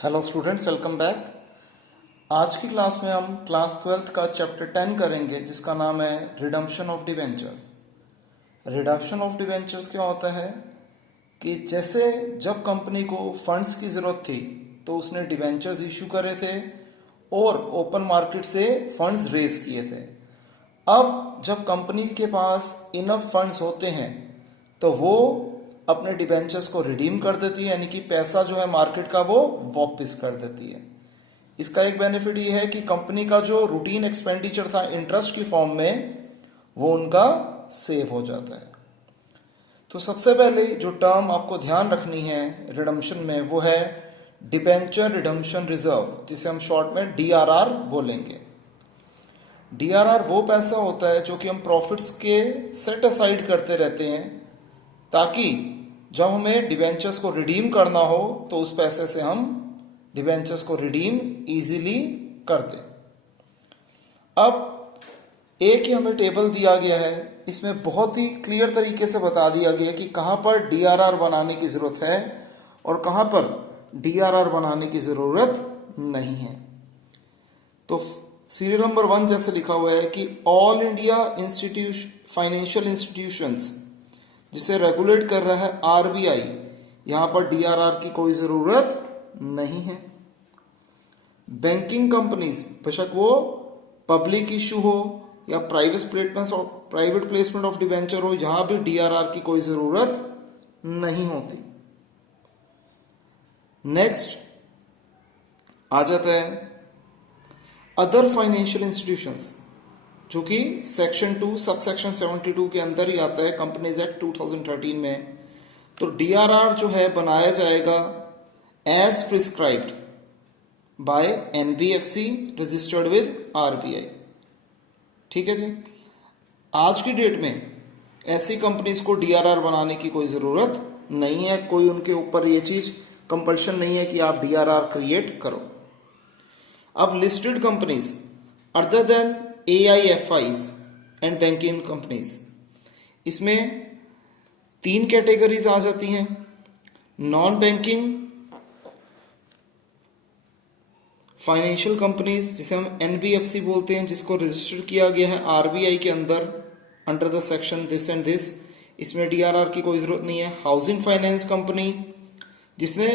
Hello students, welcome back. आज की class में हम क्लास 12th का चैप्टर 10 करेंगे जिसका नाम है redemption of debentures. Redemption of debentures क्या होता है कि जैसे जब कंपनी को फंड्स की ज़रूरत थी तो उसने डिबेंचर्स इशू करे थे और ओपन मार्केट से फंड्स रेज किए थे। अब जब कंपनी के पास इनफ फंड्स होते हैं तो वो अपने डिबेंचर्स को रिडीम कर देती है, यानी कि पैसा जो है मार्केट का वो वापस कर देती है। इसका एक बेनिफिट ये है कि कंपनी का जो रूटीन एक्सपेंडिचर था इंटरेस्ट की फॉर्म में वो उनका सेव हो जाता है। तो सबसे पहले जो टर्म आपको ध्यान रखनी है रिडम्पशन में वो है डिबेंचर रिडम्पशन रिजर्व, जिसे हम शॉर्ट में डीआरआर बोलेंगे। डीआरआर वो पैसा होता है जो कि हम प्रॉफिट्स के सेट असाइड करते रहते हैं ताकि जब हमें डिबेंचर्स को रिडीम करना हो तो उस पैसे से हम डिबेंचर्स को रिडीम इजीली कर दें। अब एक ही हमें टेबल दिया गया है, इसमें बहुत ही क्लियर तरीके से बता दिया गया है कि कहाँ पर डीआरआर बनाने की ज़रूरत है और कहाँ पर डीआरआर बनाने की ज़रूरत नहीं है। तो सीरियल नंबर 1 जैसे लिखा हुआ है कि ऑल इंडिया फाइनेंशियल इंस्टीट्यूशंस, जिसे रेगुलेट कर रहा है आरबीआई, यहां पर डीआरआर की कोई जरूरत नहीं है। बैंकिंग कंपनीज, बेशक वो पब्लिक इशू हो या प्राइवेट प्लेसमेंट ऑफ डिबेंचर हो, यहां भी डीआरआर की कोई जरूरत नहीं होती। नेक्स्ट आ जाता है अदर फाइनेंशियल इंस्टीट्यूशंस, जो कि सेक्शन 2 सब सेक्शन 72 के अंदर ही आता है कंपनीज एक्ट 2013 में। तो डीआरआर जो है बनाया जाएगा as prescribed by NBFC registered with RBI. ठीक है जी। आज की डेट में ऐसी कंपनीज को डीआरआर बनाने की कोई ज़रूरत नहीं है, कोई उनके ऊपर ये चीज़ कंपल्शन नहीं है कि आप डीआरआर क्रिएट करो। अब listed companies other than AIFIs and banking companies, इसमें 3 कैटेगरीज आ जाती हैं। नॉन बैंकिंग फाइनेंशियल कंपनीज, जिसे हम NBFC बोलते हैं, जिसको रजिस्टर किया गया है आरबीआई के under the section this and this, इसमें डीआरआर की कोई जरूरत नहीं है। हाउसिंग फाइनेंस कंपनी, जिसने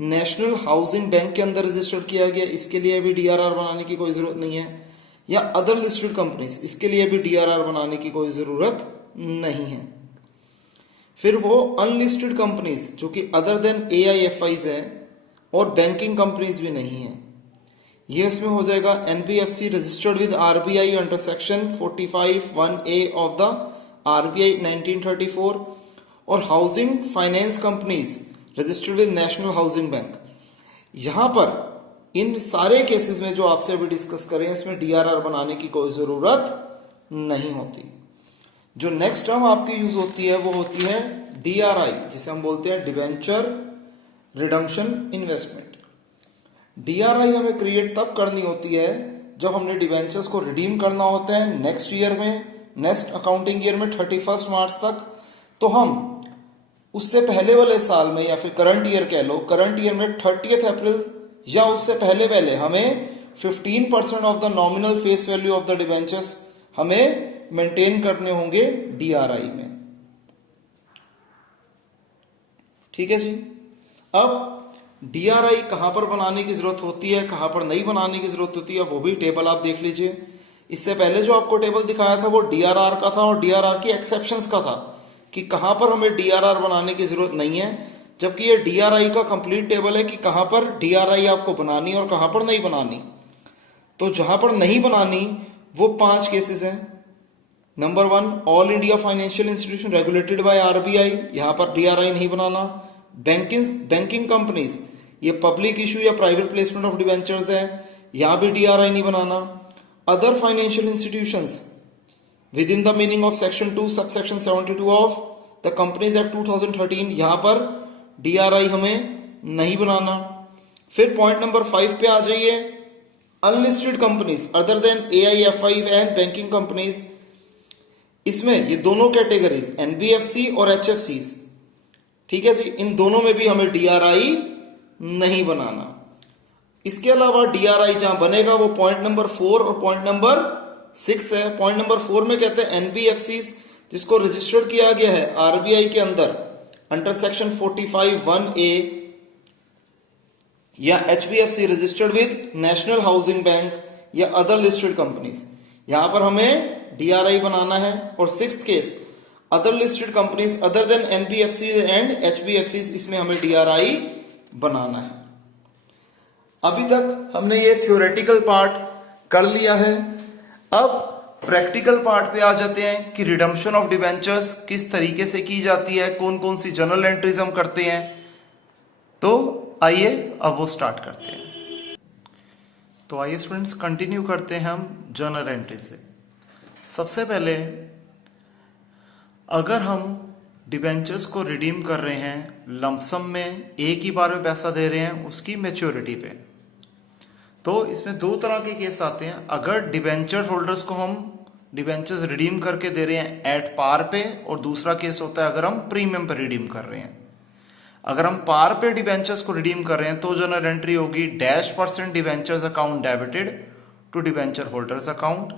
नेशनल हाउसिंग बैंक के अंदर रजिस्टर किया गया, इसके लिए भी डीआरआर बनाने की कोई जरूरत नहीं है। या अदर लिस्टेड कंपनीज, इसके लिए भी डीआरआर बनाने की कोई जरूरत नहीं है। फिर वो अनलिस्टेड कंपनीज जो कि अदर देन AIFIs है और बैंकिंग कंपनीज भी नहीं है, ये इसमें हो जाएगा NBFC registered with RBI under section 45(1)(a) of the RBI 1934, और housing finance companies registered with national housing bank. यहां पर इन सारे केसेस में जो आपसे अभी डिस्कस करें, इसमें डीआरआर बनाने की कोई जरूरत नहीं होती। जो नेक्स्ट टर्म आपकी यूज होती है वो होती है डीआरआई, जिसे हम बोलते हैं डिबेंचर रिडम्पशन इन्वेस्टमेंट। डीआरआई हमें क्रिएट तब करनी होती है जब हमने डिबेंचर्स को रिडीम करना होता है नेक्स्ट ईयर में, नेक्स्ट अकाउंटिंग ईयर में 31 मार्च तक। तो हम उससे पहले वाले साल में या फिर करंट ईयर कह लो, करंट ईयर में 30 अप्रैल या उससे पहले हमें 15% of the nominal face value of the debentures हमें मेंटेन करने होंगे डीआरआई में। ठीक है जी। अब डीआरआई कहां पर बनाने की जरूरत होती है, कहां पर नहीं बनाने की जरूरत होती है, वो भी टेबल आप देख लीजिए। इससे पहले जो आपको टेबल दिखाया था वो डीआरआर का था और डीआरआर की एक्सेप्शंस का था कि कहां पर हमें डीआरआर बनाने की जरूरत नहीं है, जबकि ये डीआरआई का कंप्लीट टेबल है कि कहां पर डीआरआई आपको बनानी और कहां पर नहीं बनानी। तो जहां पर नहीं बनानी वो 5 केसेस हैं। Number 1, all India financial institution regulated by RBI, यहां पर डीआरआई नहीं बनाना। बैंकिंग कंपनीज, ये पब्लिक इशू या प्राइवेट प्लेसमेंट ऑफ डिबेंचर्स है, यहां भी डीआरआई नहीं बनाना। Other financial institutions within the meaning of section 2 sub section 72 of the companies act 2013, यहां पर डीआरआई हमें नहीं बनाना। फिर पॉइंट नंबर 5 पे आ जाइए, unlisted companies other than AIFI and banking companies, इसमें ये दोनों कैटेगरीज एनबीएफसी और HFCs, ठीक है जी, इन दोनों में भी हमें डीआरआई नहीं बनाना। इसके अलावा DRI जहां बनेगा वो पॉइंट नंबर 4 और पॉइंट नंबर 6 है। पॉइंट नंबर 4 में कहते हैं NBFCs जिसको रजिस्टर्ड किया गया है RBI के अंदर अंडर सेक्शन 45(1)(a) या HBFC registered with national housing bank या अदर लिस्टेड कंपनीज, यहां पर हमें DRI बनाना है। और 6th case other listed companies other than NBFCs and HBFCs, इसमें हमें DRI बनाना है। अभी तक हमने ये थ्योरेटिकल पार्ट कर लिया है। अब प्रैक्टिकल पार्ट पे आ जाते हैं कि रिडम्पशन ऑफ डिबेंचर्स किस तरीके से की जाती है, कौन कौन सी जर्नल एंट्रीज हम करते हैं। तो आइए अब वो स्टार्ट करते हैं। तो आइए स्टूडेंट्स कंटिन्यू करते हैं हम जर्नल एंट्री से। सबसे पहले अगर हम डिबेंचर्स को रिडीम कर रहे हैं लमसम में, एक ही बार में पैसा दे रहे हैं उसकी मैच्योरिटी पे, तो इसमें दो तरह के केस आते हैं। अगर डिबेंचर होल्डर्स को हम डिबेंचर्स रिडीम करके दे रहे हैं एट पार पे, और दूसरा केस होता है अगर हम प्रीमियम पे रिडीम कर रहे हैं। अगर हम पार पे डिबेंचर्स को रिडीम कर रहे हैं तो जर्नल एंट्री होगी -% debentures account debited to debenture holders account.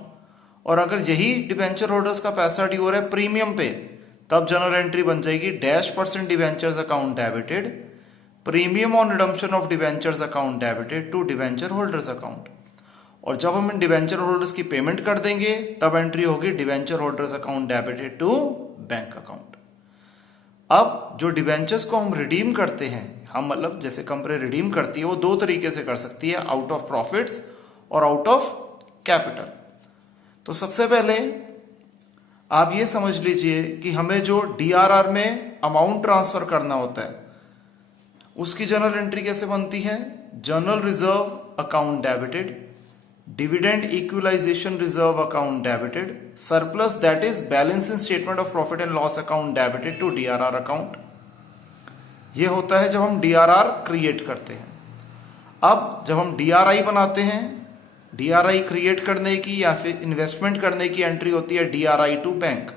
और अगर यही डिबेंचर होल्डर्स का पैसा ड्यू हो रहा है प्रीमियम पे, तब जर्नल एंट्री बन जाएगी -% debentures account debited premium on redemption of debentures account debited to debenture holders account. और जब हम इन डिबेंचर होल्डर्स की पेमेंट कर देंगे तब एंट्री होगी debenture holders account debited to bank account. अब जो डिबेंचर्स को हम रिडीम करते हैं, हम मतलब जैसे कंपनी रिडीम करती है वो दो तरीके से कर सकती है, आउट ऑफ प्रॉफिट्स और आउट ऑफ कैपिटल। तो सबसे पहले आप ये समझ लीजिए कि हमें जो DRR में अमाउंट ट्रांसफर करना होता है उसकी जर्नल एंट्री कैसे बनती है। General reserve account debited, dividend equalisation reserve account debited, surplus that is balance in statement of profit and loss account debited to DRR account. ये होता है जब हम DRR क्रिएट करते हैं। अब जब हम DRI बनाते हैं, DRI क्रिएट करने की या फिर इन्वेस्टमेंट करने की एंट्री होती है DRI टू बैंक।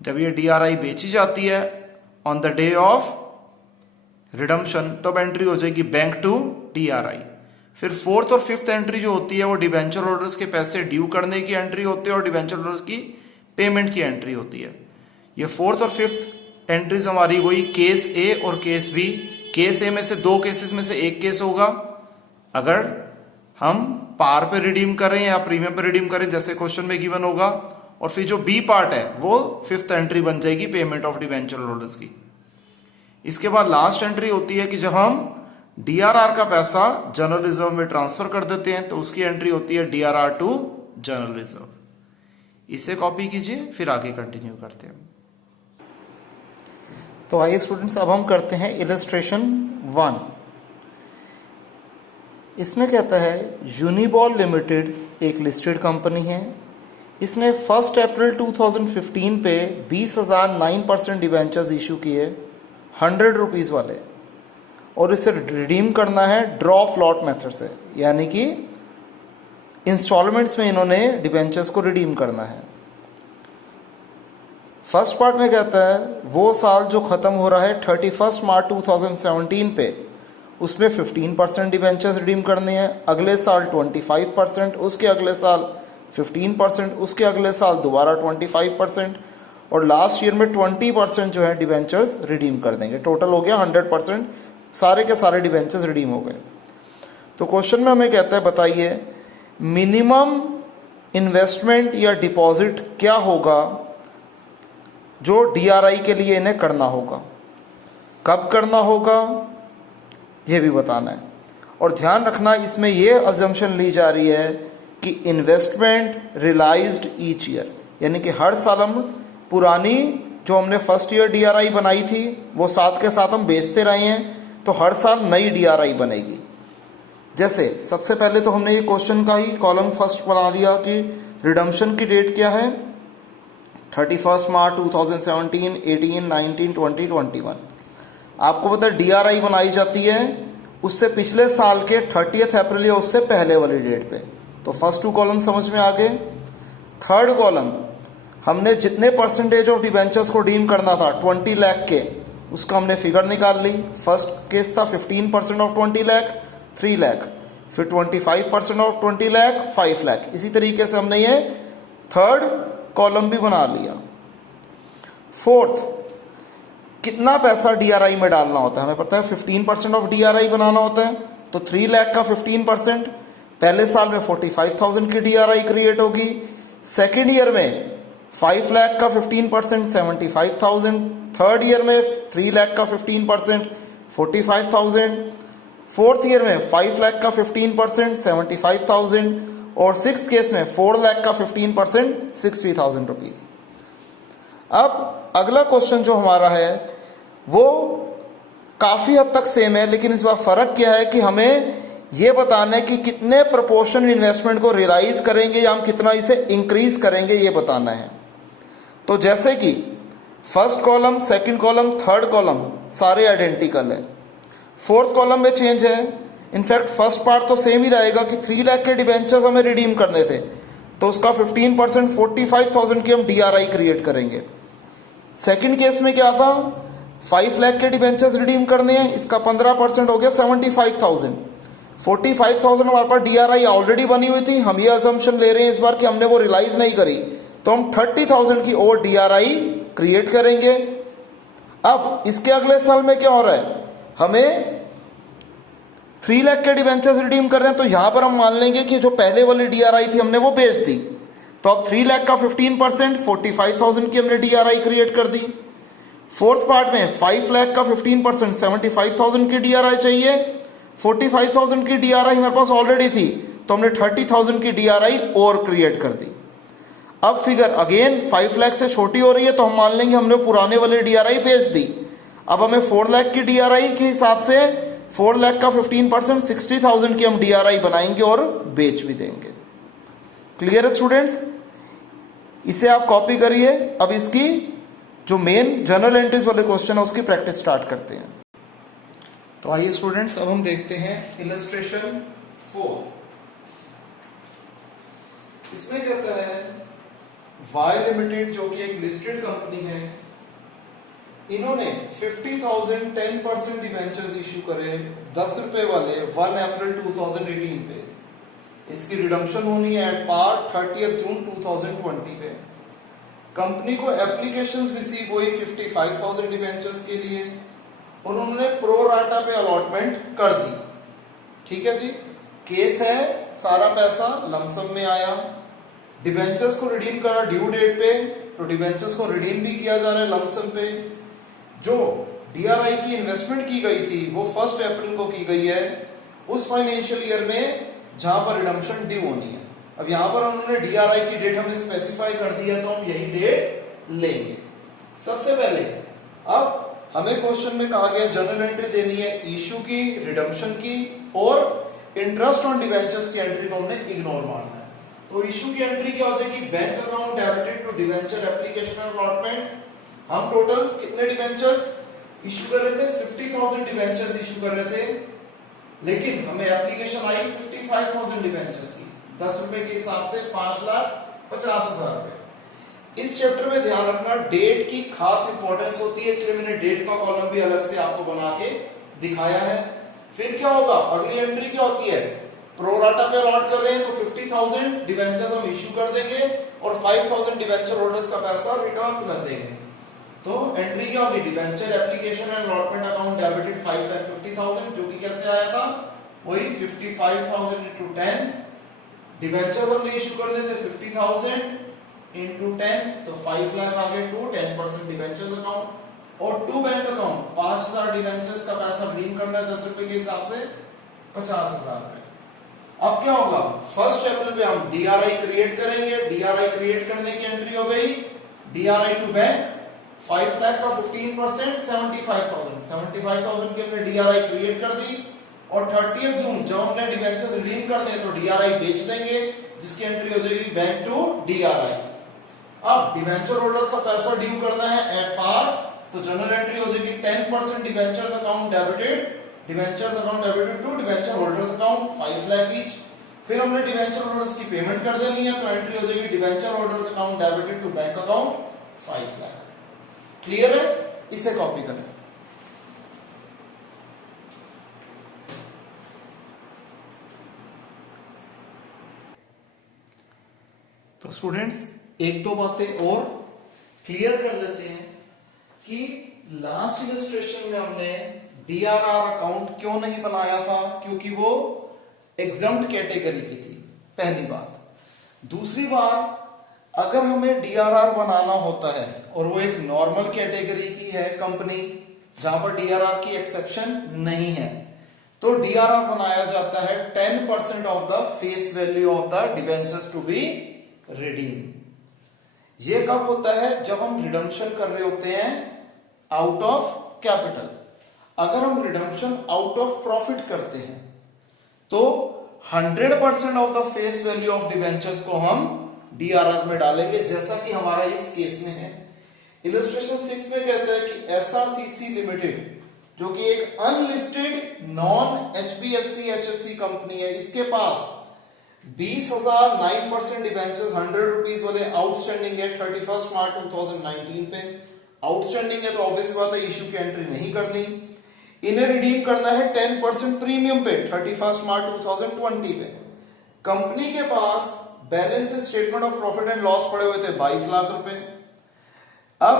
जब ये DRI बेची जाती है on the day of redemption, तब एंट्री हो जाएगी बैंक टू DRI। फिर 4th और 5th एंट्री जो होती है वो डिबेंचर होल्डर्स के पैसे ड्यू करने की एंट्री होती है और डिबेंचर होल्डर्स की पेमेंट की एंट्री होती है। ये 4th और 5th एंट्रीज हमारी वही केस ए और केस बी। केस ए में से दो केसेस में से एक केस होगा अगर हम पार पे रिडीम करें या प्रीमियम पे रिडीम करें जैसे क्वेश्चन में गिवन होगा, और फिर जो बी पार्ट है वो 5th एंट्री बन जाएगी पेमेंट ऑफ डिबेंचर होल्डर्स की। इसके बाद लास्ट एंट्री होती है कि जब हम DRR का पैसा जनरल रिजर्व में ट्रांसफर कर देते हैं तो उसकी एंट्री होती है DRR टू जनरल रिजर्व। इसे कॉपी कीजिए, फिर आगे कंटिन्यू करते हैं। तो आइए स्टूडेंट्स अब हम करते हैं इलस्ट्रेशन 1। इसमें कहता है यूनिबॉल लिमिटेड एक लिस्टेड कंपनी है। इसने 1 अप्रैल 2015 पे 20,009% डिबेंचर्स इशू किए 100 रुपीज़ वाले, और इसे रिडीम करना है ड्रॉ फ्लॉट मेथड से, यानी कि इंस्टॉलमेंट्स में इन्होंने डिबेंचर्स को रिडीम करना है। फर्स्ट पार्ट में कहता है वो साल जो खत्म हो रहा है 31 मार्च 2017 पे, उसमें 15% डिबेंचर्स रिडीम करने हैं। अगले साल 25%, उसके अगले साल 15%, उसके अगले साल दोबारा 25%, और लास्ट ईयर में 20% जो है डिबेंचर्स रिडीम कर देंगे। टोटल हो गया 100%, सारे के सारे डिबेंचर्स रिडीम हो गए। तो क्वेश्चन में हमें कहता है बताइए मिनिमम इन्वेस्टमेंट या डिपॉजिट क्या होगा जो DRI के लिए इन्हें करना होगा, कब करना होगा ये भी बताना है। और ध्यान रखना इसमें ये अजम्पशन ली जा रही है कि इन्वेस्टमेंट रियलाइज्ड ईच ईयर, यानी कि हर साल हम पुरानी जो हमने फर्स्ट ईयर DRI बनाई थी वो साथ के साथ हम बेचते रहे हैं, तो हर साल नई DRI बनेगी। जैसे सबसे पहले तो हमने ये क्वेश्चन का ही कॉलम फर्स्ट बना दिया कि रिडम्पशन की डेट क्या है 31 मार्च 2017, 18, 19, 20, 21। आपको पता है DRI बनाई जाती है उससे पिछले साल के 30 अप्रैल या उससे पहले वाली डेट पे। तो फर्स्ट 2 कॉलम समझ में आ गए। थर्ड कॉलम हमने जितने परसेंटेज ऑफ डिबेंचर्स को रिडीम करना था 20 लाख के, उसका हमने फिगर निकाल ली। फर्स्ट केस था 15% ऑफ 20 लाख 3 लाख, फिर 25% ऑफ 20 लाख 5 लाख। इसी तरीके से हमने ये थर्ड कॉलम भी बना लिया। फोर्थ, कितना पैसा डीआरआई में डालना होता है, हमें पता है 15% ऑफ डीआरआई बनाना होता है, तो 3 लाख का 15%, पहले साल में 45,000 की डीआरआई क्रिएट होगी, सेकेंड ईयर में 5 लाख का 15% 75,000, थर्ड ईयर में 3 लाख का 15% 45,000, फोर्थ ईयर में 5 लाख का 15% 75,000 और सिक्स्थ केस में 4 लाख का 15% 60,000 रुपीज। अब अगला क्वेश्चन जो हमारा है वो काफी हद तक सेम है, लेकिन इस बार फर्क क्या है कि हमें ये बताना है कि कितने प्रोपोर्शन इन्वेस्टमेंट को रियलाइज करेंगे या हम कितना इसे इंक्रीज करेंगे, ये बताना है। तो जैसे कि first column, second column, third column सारे आइडेंटिकल है, फोर्थ कॉलम में चेंज है। इनफैक्ट फर्स्ट पार्ट तो सेम ही रहेगा कि 3 लाख के डिबेंचर्स हमें रिडीम करने थे, तो उसका 15% 45,000 की हम डीआरआई क्रिएट करेंगे। सेकंड केस में क्या था, 5 लाख के डिबेंचर्स रिडीम करने हैं, इसका 15% हो गया 75,000। 45,000 हमारे पास डीआरआई ऑलरेडी बनी हुई थी, हम ये अजम्पशन ले रहे हैं इस बार कि हमने वो रियलाइज नहीं करी, तो हम 30,000 की और डीआरआई क्रिएट करेंगे। अब इसके अगले साल में क्या हो रहा है, हमें 3 लाख के डिबेंचर्स रिडीम कर रहे हैं, तो यहां पर हम मान लेंगे कि जो पहले वाली डीआरआई थी हमने वो बेच दी, तो अब 3 लाख का 15% 45,000 की हमने डीआरआई क्रिएट कर दी। फोर्थ पार्ट में 5 लाख का 15% 75,000 की डीआरआई चाहिए, 45,000 की डीआरआई हमारे पास ऑलरेडी थी, तो हमने 30,000 की डीआरआई और क्रिएट कर दी। अब फिगर अगेन 5 लाख से छोटी हो रही है, तो हम मान लेंगे हमने पुराने वाले डीआरआई बेच दी। अब हमें 4 लाख की डीआरआई के हिसाब से 4 लाख का 15% 60,000 की हम डीआरआई बनाएंगे और बेच भी देंगे। क्लियर है स्टूडेंट्स, इसे आप कॉपी करिए। अब इसकी जो मेन जर्नल एंट्रीज वाले क्वेश्चन है उसकी प्रैक्टिस स्टार्ट करते हैं। तो आइए स्टूडेंट्स, अब हम देखते हैं इलस्ट्रेशन 4। इसमें कहता है वाई लिमिटेड जो कि एक लिस्टेड कंपनी है, इन्होंने 50,000 10% डिवेंचर्स इश्यू करे 10 रुपए वाले 1 अप्रैल 2018 पे। इसकी रिडम्पशन होनी है एट पार 30 जून 2020 पे। कंपनी को एप्लीकेशंस रिसीव हुई 55,000 डिवेंचर्स के लिए, उन्होंने प्रो राटा पे अलॉटमेंट कर दी। ठीक है जी, केस है सारा पैसा लमसम में आया, डिवेंचर्स को रिडीम करा ड्यू डेट पे, तो डिवेंचर्स को रिडीम भी किया जा रहा है लमसम पे। जो डीआरआई की इन्वेस्टमेंट की गई थी वो 1 अप्रैल को की गई है उस फाइनेंशियल ईयर में जहां पर रिडम्पशन ड्यू होनी है। अब यहां पर उन्होंने डीआरआई की डेट हमें स्पेसिफाई कर दी है, तो हम यही डेट लेंगे। सबसे पहले अब हमें क्वेश्चन में कहा गया जनरल एंट्री देनी है इश्यू की, रिडम्पशन की और इंटरेस्ट ऑन डिवेंचर्स की एंट्री को हमने इग्नोर मारना है। तो इश्यू की एंट्री क्या हो जाएगी, bank account debited to debenture application allotment. हम टोटल कितने डिवेंचर्स इश्यू कर रहे थे, 50,000 डिवेंचर्स इश्यू कर रहे थे, लेकिन हमें एप्लीकेशन आई 55,000 डिवेंचर्स की, 10 रुपए के हिसाब से 5,50,000 रुपए। इस चैप्टर में ध्यान रखना डेट की खास इंपॉर्टेंस होती है, इसलिए मैंने डेट का कॉलम भी अलग से आपको बना के दिखाया है। फिर क्या होगा, अगली एंट्री क्या होती है, प्रोराटा पे अलॉट कर रहे हैं तो 50,000 डिवेंचर्स हम इश्यू कर देंगे और 5,000 डिवेंचर होल्डर्स का पैसा रिटर्न कर देंगे। तो एंट्री क्या होगी, debenture application and allotment account debited 5,50,000, जो कि कैसे आया था, वही 55,000 into 10 डिवेंचर्स हमने इश्यू कर देते 50,000 into 10, तो 5 लाख आ गए टू 10% डिवेंचर्स अकाउंट और टू बैंक अकाउंट 5,000 डिवेंचर्स का पैसा रिडीम करना है 10 रुपए के हिसाब से 50,000 रुपए। अब क्या होगा, 1 अप्रैल पे हम डीआरआई क्रिएट करेंगे। डीआरआई क्रिएट करने की एंट्री हो गई, डीआरआई टू बैंक 5 लाख का 15% 75,000 की हमने डीआरआई क्रिएट कर दी और 30 जून जब हमने डिवेंचर्स रिडीम कर दे तो डीआरआई बेच देंगे, जिसकी एंट्री हो जाएगी बैंक टू डीआरआई। अब डिवेंचर होल्डर्स का पैसा ड्यू करना है एट पार, तो जनरल एंट्री हो जाएगी 10% debentures account debited, debentures account debited to debenture holders account 5 lakh each. फिर हमने डिवेंचर होल्डर्स की पेमेंट कर देनी है, तो एंट्री हो जाएगी debenture holders account debited to bank account 5 lakh. Clear है, इसे कॉपी करें। तो स्टूडेंट्स एक दो बातें और क्लियर कर लेते हैं कि लास्ट इलस्ट्रेशन में हमने डीआरआर अकाउंट क्यों नहीं बनाया था, क्योंकि वो एग्जम्प्ट कैटेगरी की थी, पहली बात। दूसरी बात, अगर हमें डीआरआर बनाना होता है और वो एक नॉर्मल कैटेगरी की है कंपनी जहां पर डीआरआर की एक्सेप्शन नहीं है, तो डीआरआर बनाया जाता है 10% of the face value of the debentures to be redeem. ये कब होता है? जब हम रिडम्पशन कर रहे होते हैं आउट ऑफ कैपिटल। अगर हम रिडम्पशन आउट ऑफ प्रॉफिट करते हैं तो 100% of the face value of debentures को हम डीआरआर में डालेंगे, जैसा कि हमारा इस केस में है। इलस्ट्रेशन 6 में कहता है कि एसआरसीसी लिमिटेड, जो कि एक अनलिस्टेड नॉन एचबीएफसी एचएफसी कंपनी है, इसके पास 20,000 9% डिबेंचर्स 100 रुपीज वाले आउटस्टैंडिंग है 31 मार्च 2019 पे। आउटस्टैंडिंग है तो ऑब्वियस बात है इश्यू की एंट्री नहीं करनी। इन्हें रिडीम करना है 10% प्रीमियम पे 31 मार्च 2020 पे। कंपनी के पास balance statement of profit and loss पड़े हुए थे 22 लाख रुपए। अब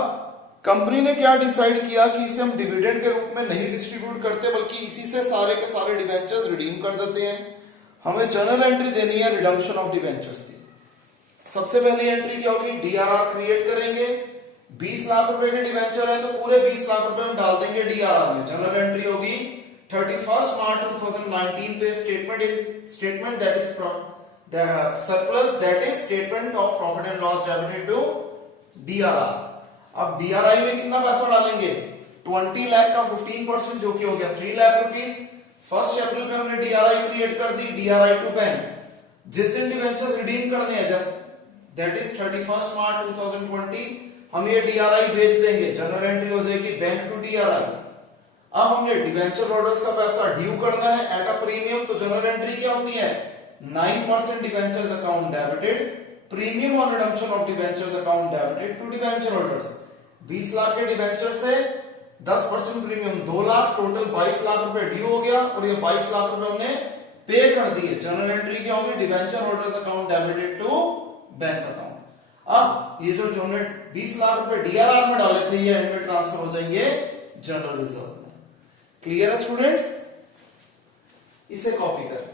कंपनी ने क्या डिसाइड किया कि इसे हम डिविडेंड के रूप में नहीं डिस्ट्रीब्यूट करते, बल्कि इसी से सारे के सारे डिबेंचर्स रिडीम कर देते हैं। हमें जनरल एंट्री देनी है रिडम्पशन ऑफ डिबेंचर्स की। सबसे पहली एंट्री क्या होगी? डीआरआर क्रिएट करेंगे। 20 लाख रुपए के डिबेंचर है तो पूरे 20 लाख रुपए हम डाल देंगे डीआरआर में। जनरल एंट्री होगी 31 मार्च 2019 पे statement that is surplus that is statement of profit and loss debited to DRR. अब डीआरआई में कितना पैसा डालेंगे? 20 लाख का 15% जो कि हो गया 3 लाख रुपीस। फर्स्ट अप्रैल पे हमने डीआरआई क्रिएट कर दी, डीआरआई टू बैंक। जिस दिन डिबेंचर्स रिडीम करने हैं दैट इज 31 मार्च 2020, हम ये डीआरआई भेज देंगे। जनरल एंट्री हो जाएगी बैंक टू डीआरआई। अब हमने डिबेंचर होल्डर्स का पैसा ड्यू करना है एट अ प्रीमियम, तो जनरल एंट्री क्या होती है? 9% debentures account debited, premium on redemption of debentures account debited to debenture holders. 20 lakh के डिबेंचर से 10% प्रीमियम 2 लाख, टोटल 22 लाख रुपए ड्यू हो गया और ये 22 लाख रुपए हमने पे कर दिए। जनरल एंट्री क्या होगी? Debenture holders account debited to bank account. अब ये जो हमने 20 लाख रुपए डीआरआर में डाले थे ये एंड में ट्रांसफर हो जाएंगे जनरल रिजर्व में। क्लियर है स्टूडेंट्स? इसे कॉपी करें।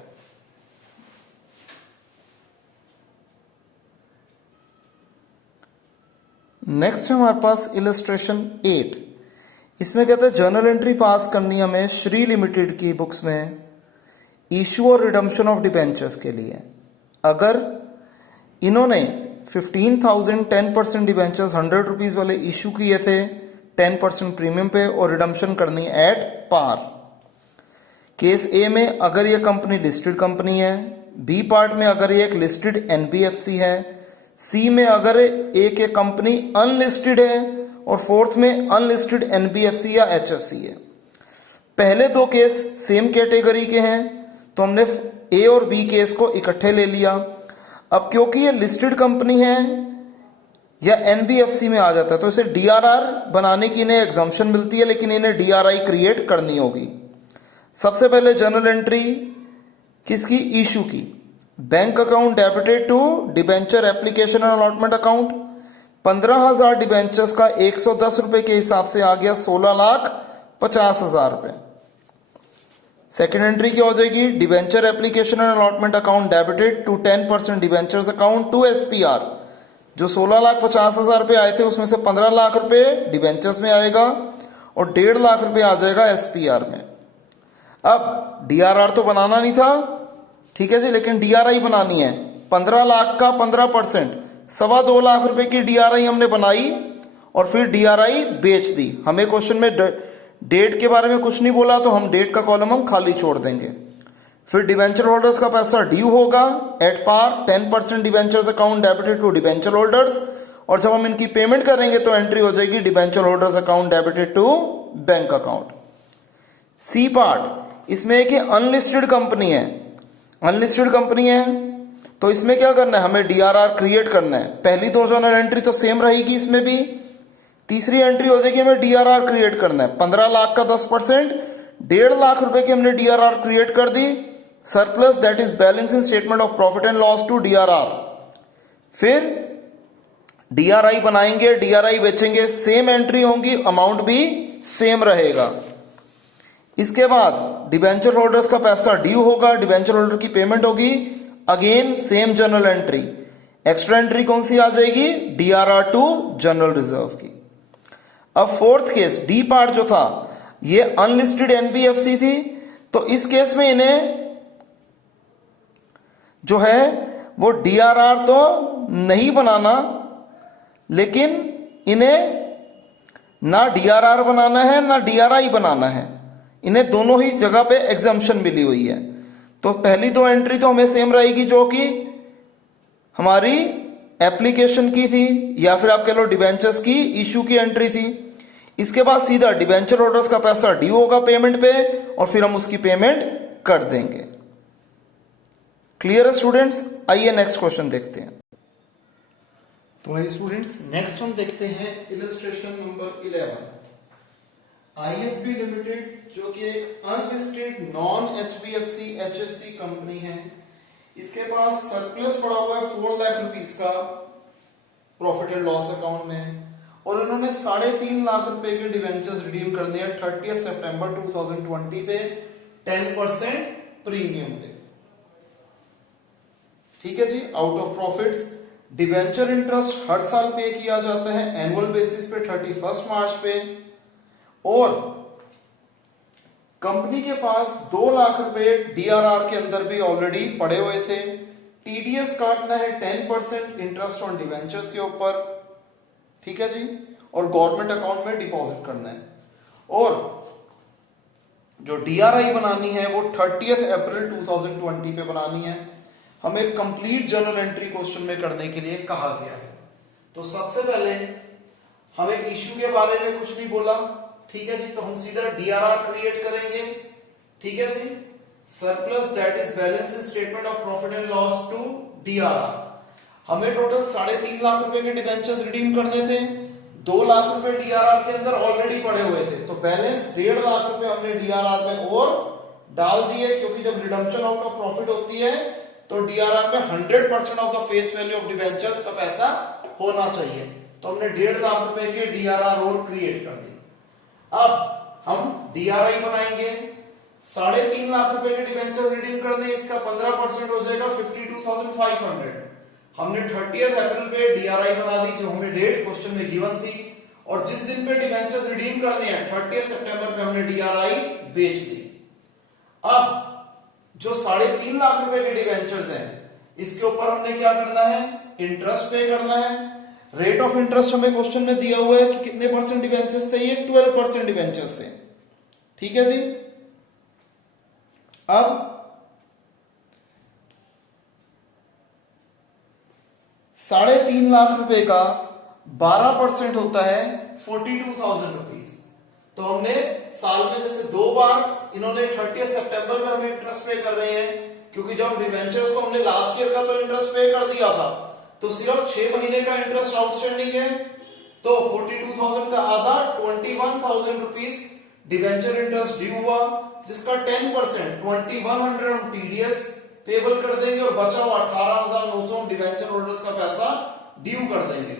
नेक्स्ट है हमारे पास इलस्ट्रेशन 8। इसमें कहते हैं जर्नल एंट्री पास करनी हमें श्री लिमिटेड की बुक्स में इशू और रिडम्पशन ऑफ डिबेंचर्स के लिए। अगर इन्होंने 15,000 10% डिबेंचर्स 100 रुपीज वाले इशू किए थे 10% प्रीमियम पे और रिडम्पशन करनी एट पार। केस ए में अगर ये कंपनी लिस्टेड कंपनी है, बी पार्ट में अगर ये एक लिस्टेड एनबीएफसी है, सी में अगर एक कंपनी अनलिस्टेड है और फोर्थ में अनलिस्टेड एनबीएफसी या एचएफसी है। पहले दो केस सेम कैटेगरी के हैं तो हमने ए और बी केस को इकट्ठे ले लिया। अब क्योंकि ये लिस्टेड कंपनी है या एनबीएफसी में आ जाता है तो इसे डीआरआर बनाने की इन्हें एग्जम्पशन मिलती है, लेकिन इन्हें डीआरआई क्रिएट करनी होगी। सबसे पहले जनरल एंट्री किसकी? इशू की। Bank account debited to debenture application and allotment account. 15,000 debentures का 110 रुपए के हिसाब से आ गया 16,50,000 रुपए। सेकेंड एंट्री क्या हो जाएगी? Debenture application and allotment account debited to 10% debentures account to SPR. जो 16,50,000 रुपए आए थे उसमें से 15 लाख रुपए डिबेंचर्स में आएगा और 1.5 लाख रुपए आ जाएगा एसपीआर में। अब डीआरआर तो बनाना नहीं था, ठीक है जी, लेकिन डीआरआई बनानी है। 15 लाख का 15% 2.25 लाख रुपए की डीआरआई हमने बनाई और फिर डीआरआई बेच दी। हमें क्वेश्चन में डेट के बारे में कुछ नहीं बोला तो हम डेट का कॉलम हम खाली छोड़ देंगे। फिर डिबेंचर होल्डर्स का पैसा ड्यू होगा at par, 10% debentures account debited to debenture holders, और जब हम इनकी पेमेंट करेंगे तो एंट्री हो जाएगी debenture holders account debited to bank account. C part, इसमें एक अनलिस्टेड कंपनी है। अनलिस्टेड कंपनी है तो इसमें क्या करना है? हमें डीआरआर क्रिएट करना है। पहली दो जनरल एंट्री तो सेम रहेगी, इसमें भी तीसरी एंट्री हो जाएगी हमें डीआरआर क्रिएट करना है। 15 लाख का 10%, 1.5 लाख रुपए की हमने डीआरआर क्रिएट कर दी। Surplus that is balance in statement of profit and loss to DRR. फिर DRI बनाएंगे, DRI बेचेंगे, सेम एंट्री होंगी, अमाउंट भी सेम रहेगा। इसके बाद डिबेंचर होल्डर्स का पैसा ड्यू होगा, डिबेंचर होल्डर की पेमेंट होगी, again same journal entry. Extra entry कौन सी आ जाएगी? DRR टू जनरल रिजर्व की। अब फोर्थ केस, डी पार्ट जो था ये अनलिस्टेड NBFC थी, तो इस केस में इन्हें जो है वो DRR तो नहीं बनाना, लेकिन इन्हें ना DRR बनाना है ना DRI बनाना है, इन्हें दोनों ही जगह पे एग्जम्पशन मिली हुई है। तो पहली दो एंट्री तो हमें सेम रहेगी जो कि हमारी एप्लीकेशन की थी, या फिर आप कह लो डिबेंचर्स की इशू की एंट्री थी। इसके बाद सीधा डिबेंचर होल्डर्स का पैसा ड्यू होगा पेमेंट पे, और फिर हम उसकी पेमेंट कर देंगे। क्लियर है स्टूडेंट्स? आइए नेक्स्ट क्वेश्चन देखते हैं। तो आइए स्टूडेंट्स नेक्स्ट हम देखते हैं इलस्ट्रेशन नंबर 11। IFB लिमिटेड जो कि एक unlisted non HBFC HFC company है, इसके पास सरप्लस पड़ा हुआ है 4 लाख रुपीस का प्रॉफिट एंड लॉस अकाउंट में, और इन्होंने 3.5 लाख रुपए के डिवेंचर्स रिडीम करने हैं 30 सितंबर 2020 पे 10% प्रीमियम पे। ठीक है जी, out of profits. Debenture interest हर साल पे किया जाता है एनुअल बेसिस पे 31 मार्च पे, और कंपनी के पास 2 लाख रुपए DRR के अंदर भी ऑलरेडी पड़े हुए थे। TDS काटना है 10% इंटरेस्ट ऑन डिवेंचर्स के ऊपर, ठीक है जी, और गवर्नमेंट अकाउंट में डिपॉजिट करना है। और जो DRI बनानी है वो 30 अप्रैल 2020 पे बनानी है। हमें कंप्लीट जर्नल एंट्री क्वेश्चन में करने के लिए कहा गया है। तो सबसे पहले हमें इश्यू के बारे में कुछ नहीं बोला, ठीक है जी, तो हम सीधा DRR क्रिएट करेंगे। ठीक है जी, surplus that is balance in statement of profit and loss to DRR। हमें टोटल 3.5 लाख रुपए के डिबेंचर्स रिडीम करने थे, 2 लाख रुपए DRR के अंदर ऑलरेडी पड़े हुए थे, तो बैलेंस 1.5 लाख रुपए हमने DRR में और डाल दिए, क्योंकि जब रिडम्पशन आउट ऑफ प्रॉफिट होती है तो DRR में 100% of the face value of debentures का पैसा होना चाहिए। तो हमने 1.5 लाख रुपए के DRR और क्रिएट कर दी। अब हम DRI बनाएंगे, 3.5 लाख रुपए के डिबेंचर रिडीम करने, इसका 15% हो जाएगा 52,500। हमने 30 अप्रैल पे DRI बना दी, जो हमें डेट क्वेश्चन में गिवन थी, और जिस दिन पे डिबेंचर्स रिडीम करने हैं 30 सितंबर पे हमने DRI बेच दी। अब जो 3.5 लाख रुपए के डिबेंचर्स हैं, इसके ऊपर हमने क्या करना है? इंटरेस्ट पे करना है। रेट ऑफ इंटरेस्ट हमें क्वेश्चन में दिया हुआ है कि कितने परसेंट डिबेंचर्स थे, ये 12% डिबेंचर्स थे। ठीक है जी। अब 3.5 लाख रुपए का 12% होता है 42,000 रुपीज। तो हमने साल में जैसे 2 बार, इन्होंने 30 सितंबर में हमें इंटरेस्ट पे कर रहे हैं, क्योंकि जब डिबेंचर्स को हमने लास्ट ईयर का तो इंटरेस्ट पे कर दिया था, तो सिर्फ 6 महीने का इंटरेस्ट आउटस्टैंडिंग है। तो 42,000 का आधा 21,000 रुपीज डिबेंचर इंटरेस्ट ड्यू हुआ, जिसका 10% 2100 हम TDS पेबल कर देंगे, और बचा हुआ 18,900 डिबेंचर होल्डर्स का पैसा ड्यू कर देंगे।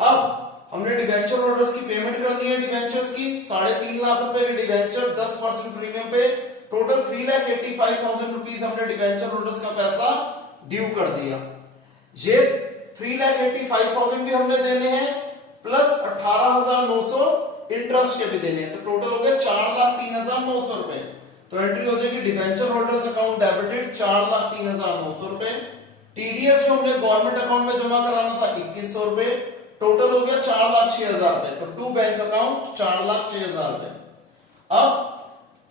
अब हमने डिबेंचर होल्डर्स की पेमेंट कर दी है, डिबेंचर्स की 3.5 लाख रुपए के डिबेंचर 10% प्रीमियम पे, टोटल 3,85,000 रुपीज हमने डिबेंचर होल्डर्स का पैसा ड्यू कर दिया। ये 3,85,000 भी हमने देने हैं, प्लस 18,900 इंटरेस्ट के भी देने हैं, तो टोटल हो गया 4,03,900 रुपए। तो एंट्री हो जाएगी डिबेंचर होल्डर्स अकाउंट डेबिटेड 4,03,900 रुपए। TDS जो हमने गवर्नमेंट अकाउंट में जमा कराना था 2,100 रुपए, टोटल हो गया 4,06,000 रुपए। तो टू बैंक अकाउंट 4,06,000 रुपए। अब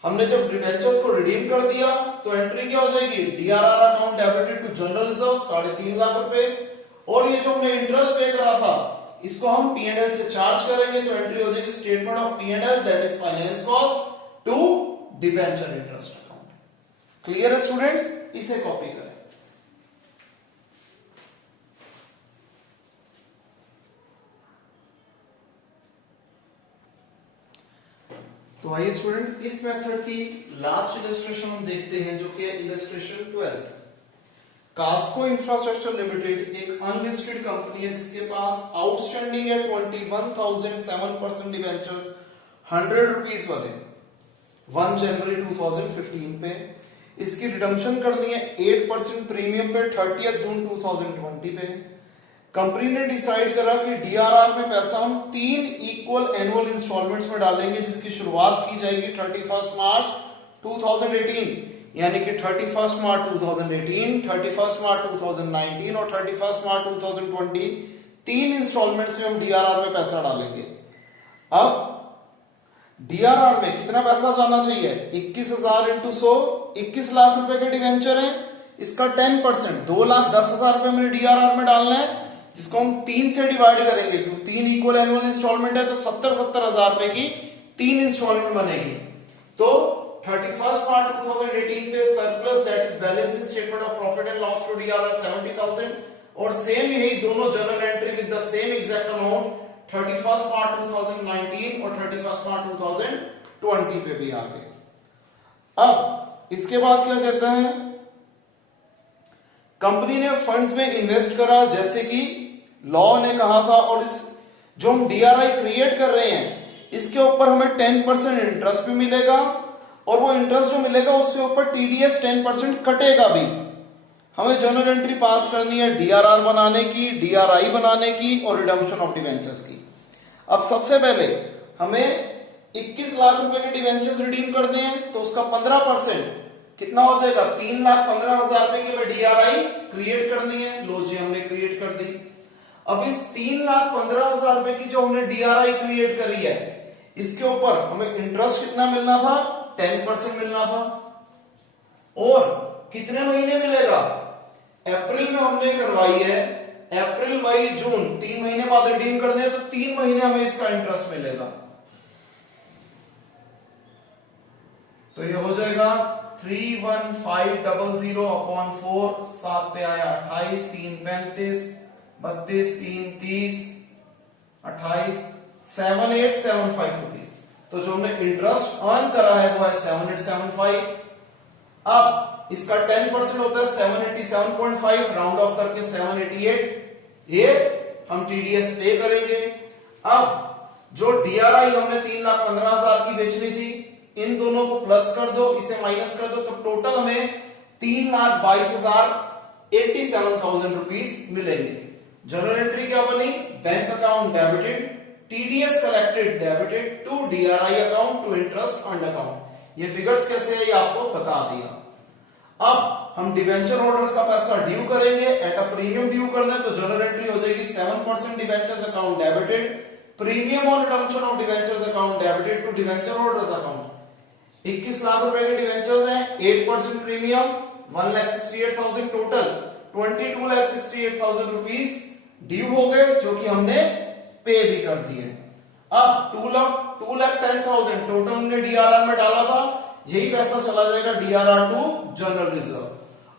हमने जब डिबेंचर्स को रिडीम कर दिया तो एंट्री क्या हो जाएगी? DRR account debited to general reserve 3.5 lakh रुपए, और ये जो हमने इंटरेस्ट पे करा था इसको हम P&L से चार्ज करेंगे, तो एंट्री हो जाएगी statement of P&L that is finance cost to debenture interest account. Clear है स्टूडेंट्स? इसे कॉपी करें। तो आइए स्टूडेंट इस मेथड की लास्ट इलस्ट्रेशन हम देखते हैं, जो कि इलस्ट्रेशन 12। कास्को इंफ्रास्ट्रक्चर लिमिटेड एक अनलिस्टेड कंपनी है जिसके पास आउटस्टैंडिंग है 21,007% डिवेंचर्स 100 रुपीज वाले 1 जनवरी 2015 पे। इसकी रिडम्पशन करनी है 8% प्रीमियम पे 30 जून 2020 पे। कंपनी ने डिसाइड करा कि डीआरआर में पैसा हम 3 इक्वल एनुअल इंस्टॉलमेंट्स में डालेंगे जिसकी शुरुआत की जाएगी 31 मार्च 2018, यानी कि 31 मार्च 2018, 31 मार्च 2019 और 31 मार्च 2020 3 इंस्टॉलमेंट्स में हम डीआरआर में पैसा डालेंगे। अब डीआरआर में कितना पैसा जाना चाहिए? 21,000 इंटू 100, 21 लाख रुपए के डिवेंचर है, इसका 10% 2,10,000 रुपए मैंने डीआरआर में डालना है, जिसको हम 3 से डिवाइड करेंगे क्योंकि 3 इक्वल एनुअल इंस्टॉलमेंट है तो 70,000 रुपए की 3 इंस्टॉलमेंट बनेगी। तो 31 मार्च 2018 पे surplus that is balance in statement of profit and loss to DRR 70,000 और सेम यही दोनों journal entry with the same exact amount 31 March 2019 और 31 मार्च 2020 पे भी आ गए। अब इसके बाद क्या कहते हैं, कंपनी ने फंड्स में इन्वेस्ट करा जैसे कि लॉ ने कहा था, और इस जो हम डीआरआई क्रिएट कर रहे हैं इसके ऊपर हमें 10% इंटरेस्ट भी मिलेगा और वो इंटरेस्ट जो मिलेगा उसके ऊपर टीडीएस 10% कटेगा भी। हमें जर्नल एंट्री पास करनी है डीआरआर बनाने की, डीआरआई बनाने की और रिडम्पशन ऑफ डिवेंचर्स की। अब सबसे पहले हमें 21 लाख रुपए के डिवेंचर्स रिडीम करने हैं तो उसका 15% कितना हो जाएगा? 3,15,000 रुपए की डीआरआई क्रिएट करनी है। लो जी, हमने क्रिएट कर दी। अब इस 3,15,000 रुपए की जो हमने डीआरआई क्रिएट करी है इसके ऊपर हमें इंटरेस्ट कितना मिलना था? 10% मिलना था। और कितने महीने मिलेगा? अप्रैल में हमने करवाई है, अप्रैल मई जून 3 महीने बाद रिडीम करने हैं तो 3 महीने हमें इसका इंटरेस्ट मिलेगा। तो ये हो जाएगा 31500 अपॉन 4, 7 पे आया 28, 3 35, 32, 3 30, 28, 7875 रुपीज। तो जो हमने इंटरेस्ट अर्न करा है वो है 7875। अब इसका 10% होता है 787.5, राउंड ऑफ करके 788, ये हम टीडीएस पे करेंगे। अब जो डीआरआई हमने 3,15,000 की बेचनी थी, इन दोनों को प्लस कर दो, इसे माइनस कर दो, तो टोटल हमें 3,22,87,000 रुपीज मिलेंगे। जर्नल एंट्री क्या बनी? Bank account debited, TDS collected debited to DRI account to interest earned account. ये फिगर्स कैसे है ये आपको बता दिया। अब हम डिवेंचर होल्डर्स का पैसा ड्यू करेंगे, एट अ प्रीमियम ड्यू करना है तो जर्नल एंट्री हो जाएगी 7% debentures account debited, premium on redemption of debentures account debited to debenture holders account. 21 lakh रुपए के डिवेंचर्स हैं, 8% प्रीमियम 1,68,000 टोटल 22,68,000 रुपीज ड्यू हो गए जो कि हमने पे भी कर दिए। अब 2,10,000 टोटल हमने डीआरआर में डाला था, यही पैसा चला जाएगा डीआरआर टू जनरल रिजर्व।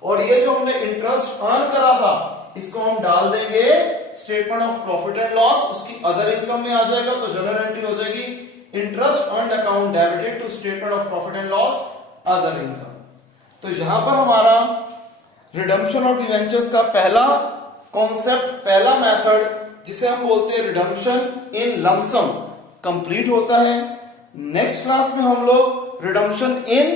और ये जो हमने इंटरेस्ट अर्न करा था इसको हम डाल देंगे statement of profit and loss, उसकी अदर इनकम में आ जाएगा। तो जनरल एंट्री हो जाएगी interest earned account debited to statement of profit and loss other income. तो यहां पर हमारा रिडम्पशन ऑफ डिवेंचर्स का पहला कॉन्सेप्ट, पहला मेथड जिसे हम बोलते हैं रिडम्पशन इन लमसम कंप्लीट होता है। नेक्स्ट क्लास में हम लोग रिडम्पशन इन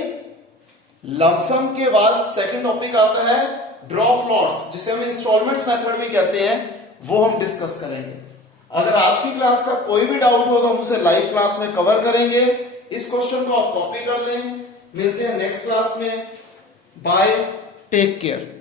लमसम के बाद सेकंड टॉपिक आता है ड्रॉप लॉट्स, जिसे हम इंस्टॉलमेंट्स मेथड भी कहते हैं, वो हम डिस्कस करेंगे। अगर आज की क्लास का कोई भी डाउट हो तो हम उसे लाइव क्लास में कवर करेंगे। इस क्वेश्चन को आप कॉपी कर लें। मिलते हैं नेक्स्ट क्लास में। Bye, take care.